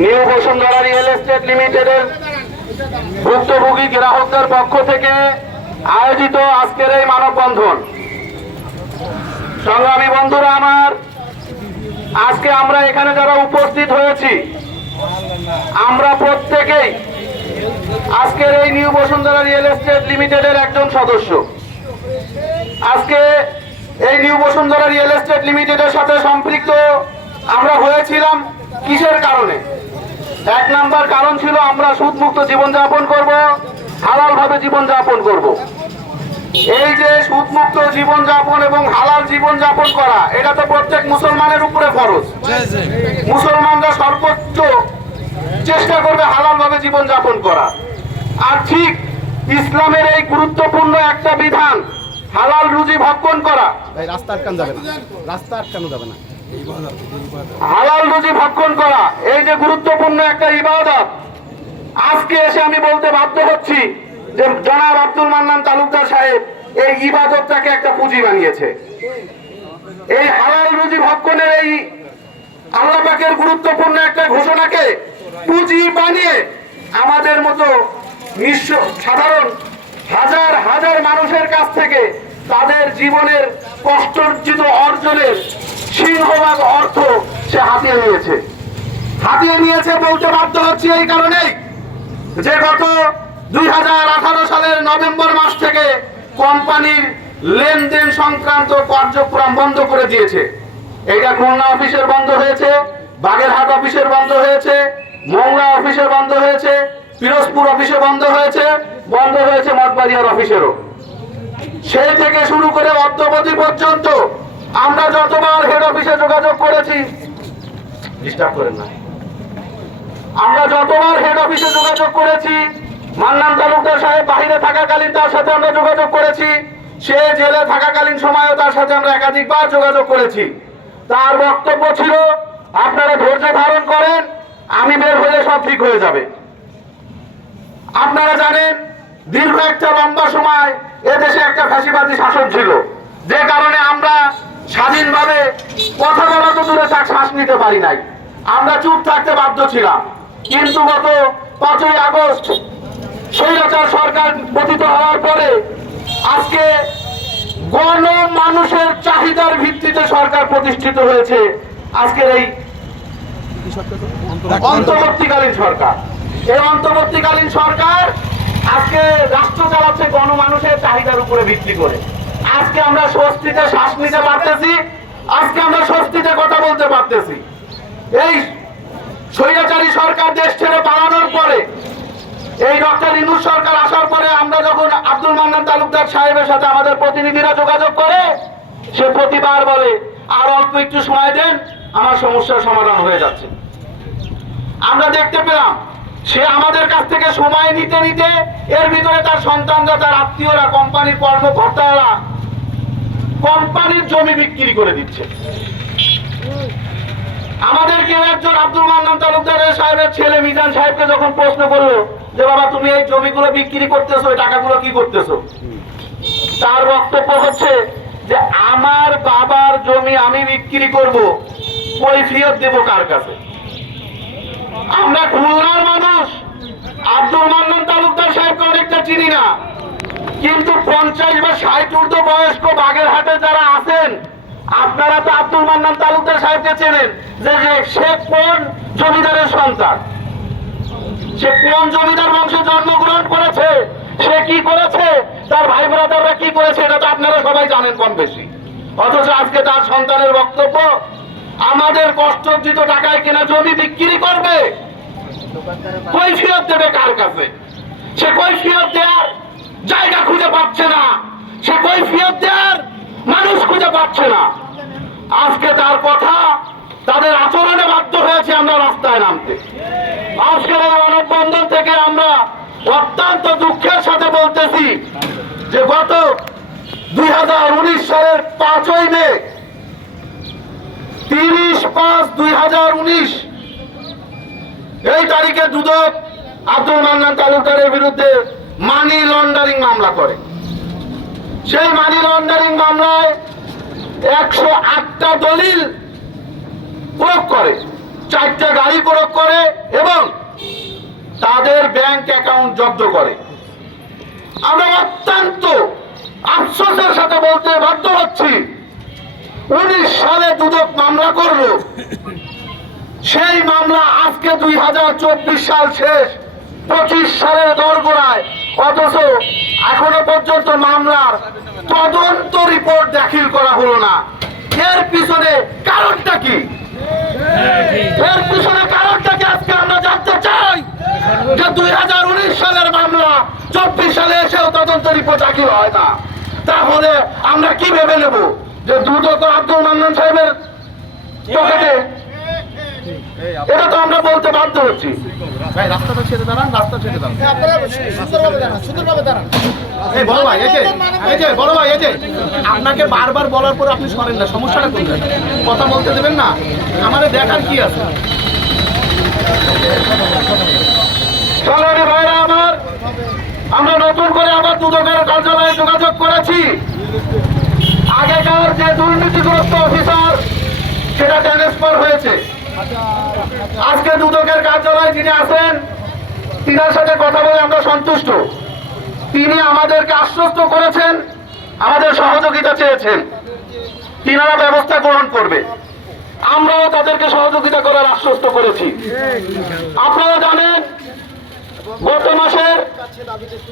New Bashundhara real estate লিমিটেডের ভুক্তভোগী গ্রাহকদের পক্ষ থেকে আয়োজিত আজকের এই মানববন্ধন। সংগ্রামী বন্ধুরা আমার, আজকে আমরা এখানে যারা উপস্থিত হয়েছি আমরা প্রত্যেকেই আজকের এই নিউ বসুন্ধরা রিয়েল এস্টেট লিমিটেডের একজন সদস্য। আজকে এই নিউ বসুন্ধরা রিয়েল এস্টেট লিমিটেডের সাথে সম্পৃক্ত আমরা হয়েছিলাম কিসের কারণে? এক নাম্বার কারণ ছিল আমরা সুদমুক্ত জীবনযাপন করব, হালাল ভাবে জীবনযাপন করব। এই যে সুদমুক্ত জীবনযাপন এবং হালাল জীবনযাপন করা, এটা তো প্রত্যেক মুসলমানের উপরে ফরজ। মুসলমানরা সর্বোচ্চ চেষ্টা করবে হালাল ভাবে জীবনযাপন করা। আর ঠিক ইসলামের এই গুরুত্বপূর্ণ একটা বিধান হালাল রুজি ভক্ষণ করা, রাস্তা আটকানো যাবে না, রাস্তা আটকানো যাবে না, হালাল রুজি ভক্ষণ করা এই যে গুরুত্বপূর্ণ একটা ইবাদত, আজকে এসে আমি বলতে বাধ্য হচ্ছি যে জনাব আব্দুল মান্নান তালুকদার সাহেব এই ইবাদতটাকে একটা পুঁজি বানিয়েছে। এই হালাল রুজি ভক্ষণের এই আল্লাহ পাকের গুরুত্বপূর্ণ একটা ঘোষণাকে পুঁজি বানিয়ে আমাদের মতো নিঃস্ব সাধারণ হাজার হাজার মানুষের কাছ থেকে তাদের জীবনের কষ্টার্জিত অর্জনের সিংহভাগ অর্থ সে হাতিয়ে নিয়েছে বলতে বাধ্য হচ্ছে এই কারণেই যে গত 2018 সালের নভেম্বর মাস থেকে কোম্পানির লেনদেন সংক্রান্ত কার্যক্রম বন্ধ করে দিয়েছে। এটা খুলনা অফিসের বন্ধ হয়েছে, বাগেরহাট অফিসের বন্ধ হয়েছে, মংলা অফিসের বন্ধ হয়েছে, পিরোজপুর অফিসে বন্ধ হয়েছে মঠবাড়িয়ার অফিসেরও। সেই থেকে শুরু করে অদ্যাবধি পর্যন্ত আমরা যতবার হেড অফিসে যোগাযোগ করেছি, ডিস্টার্ব করেন না, আমরা যতবার হেড অফিসে যোগাযোগ করেছি, মান্নান তালুকদার সাহেব বাহিরে থাকাকালীন তার সাথে আমরা যোগাযোগ করেছি, সে জেলে থাকাকালীন সময়ও তার সাথে আমরা একাধিকবার যোগাযোগ করেছি। তার বক্তব্য ছিল আপনারা ধৈর্য ধারণ করেন, আমি বের হলে সব ঠিক হয়ে যাবে। আপনারা জানেন দীর্ঘ একটা লম্বা সময় এদেশে একটা ফ্যাসিবাদী শাসন ছিল, যে কারণে আমরা স্বাধীনভাবে কথা বলা তো দূরে থাক, শ্বাস নিতে পারি নাই, আমরা চুপ থাকতে বাধ্য ছিলাম। কিন্তু গত 5ই আগস্ট স্বৈরাচার সরকার পতিত হওয়ার পরে আজকে গণ মানুষের চাহিদার ভিত্তিতে সরকার প্রতিষ্ঠিত হয়েছে। আজকের এই অন্তর্বর্তীকালীন সরকার, এই অন্তর্বর্তীকালীন সরকার আজকে রাষ্ট্র চালাচ্ছে গণমানুষের চাহিদার উপরে ভিত্তি করে। আজকে আমরা স্বস্তিতে শ্বাস নিতে পারতেছি, আজকে আমরা স্বস্তিতে কথা বলতে পারতেছি। এই স্বৈরাচারী সরকার দেশ ছেড়ে পালানোর পরে, এই ডক্টর ইউনূস সরকার আসার পরে আমরা যখন আব্দুল মান্নান তালুকদার সাহেবের সাথে আমাদের প্রতিনিধিরা যোগাযোগ করে, সে প্রতিবার বলে আর অল্প একটু সময় দেন, আমার সমস্যার সমাধান হয়ে যাচ্ছে। আমরা দেখতে পেলাম সে আমাদের কাছ থেকে সময় নিতে নিতে এর ভিতরে তার সন্তানরা, তার আত্মীয়রা, কোম্পানির কর্মকর্তারা কোম্পানির জমি বিক্রি করে দিচ্ছে। আমাদের কেউ একজন আব্দুল মান্নান তালুকদার সাহেবের ছেলে মিজান সাহেবকে যখন প্রশ্ন করলো যে বাবা তুমি এই জমিগুলো বিক্রি করতেছো, এই টাকাগুলো কি করতেছো, তার বক্তব্য হচ্ছে যে আমার বাবার জমি আমি বিক্রি করব, কৈফিয়ত দেব কার কাছে? আমরা খুলনার মানুষ আব্দুল মান্নান তালুকদার সাহেবকে অনেকটা চিনি না, কিন্তু 50 বা 60 ঊর্ধ্ব বয়স্ক বাগেরহাটে যারা আছেন আপনারা তো আব্দুল মান্নান তালুকদার সাহেবকে চেনেন, যে সে কোন জমিদারের সন্তান, সে কোন জমিদার বংশে জন্মগ্রহণ করেছে, সে কি করেছে, তার ভাই ব্রাদাররা কি করেছে, এটা তো আপনারা সবাই জানেন কম বেশি। অথচ আজকে তার সন্তানের বক্তব্য আমাদের কষ্টার্জিত টাকায় কেনা জমি বিক্রি করবে, কৈফিয়ত দেবে কার কাছে? সে কৈফিয়ত দেওয়ার জায়গা খুঁজে পাচ্ছে না, সে কৈফিয়ত দেওয়ার মানুষ খুঁজে পাচ্ছে না। আজকে তার কথা, তাদের আচরণে বাধ্য হয়েছে আমরা রাস্তায় নামতে। আজকের এই মানববন্ধন থেকে আমরা অত্যন্ত দুঃখের সাথে বলতেছি যে গত 2019 সালের 5ই মে, 30/5/2019 এই তারিখে দুদক আব্দুল মান্নান তালুকদারের বিরুদ্ধে মানি লন্ডারিং মামলা করে। সেই মানি লন্ডারিং মামলায় 108টা দলিল প্রয়োগ করে, 4টা গাড়ি প্রয়োগ করে এবং তাদের ব্যাংক অ্যাকাউন্ট জব্দ করে। আমরা অত্যন্ত আফসোসের সাথে বলতে বাধ্য হচ্ছি, 19 সালে দুদক মামলা করলো, সেই মামলা আজকে 2024 সাল শেষ, 25 সালের দোরগোড়ায়, অথচ এখনো পর্যন্ত মামলার তদন্ত রিপোর্ট দাখিল করা হলো না। এর পিছনে কারণটা কি? এর পিছনে কারণটা কি আজকে আমরা জানতে চাই। যে 2019 সালের মামলা 24 সালে এসেও তদন্ত রিপোর্ট দাখিল হয় না, তাহলে আমরা কি ভেবে নেব যে দুদক আব্দুল মান্নান সাহেবের পকেটে? এটা তো আমরা বলতে বাধ্য হচ্ছি। ভাই রাস্তাটা ছেড়ে দাঁড়ান, রাস্তা ছেড়ে দাঁড়ান। এই বড় ভাই, এই যে বড় ভাই, এই যে আপনাকে বারবার বলার পরে আপনি সরেন না, সমস্যাটা কোথায়? কথা বলতে দেবেন না, আমাদের দেখার কি আছে? সংগ্রামী ভাইরা আমার, আমরা নতুন করে আবার দুদকের কার্যালয়ে যোগাযোগ করেছি। আগেকার যে দুর্নীতিগ্রস্ত অফিসার সেটা ট্রান্সফার হয়েছে। আজকে দুদকের কার্যালয়ে যিনি আছেন, তিনার সাথে কথা বলে আমরা সন্তুষ্ট। তিনি আমাদেরকে আশ্বস্ত করেছেন, আমাদের সহযোগিতা চেয়েছেন, তিনারা ব্যবস্থা গ্রহণ করবে। আমরাও তাদেরকে সহযোগিতা করার আশ্বস্ত করেছি। আপনারা জানেন গত মাসের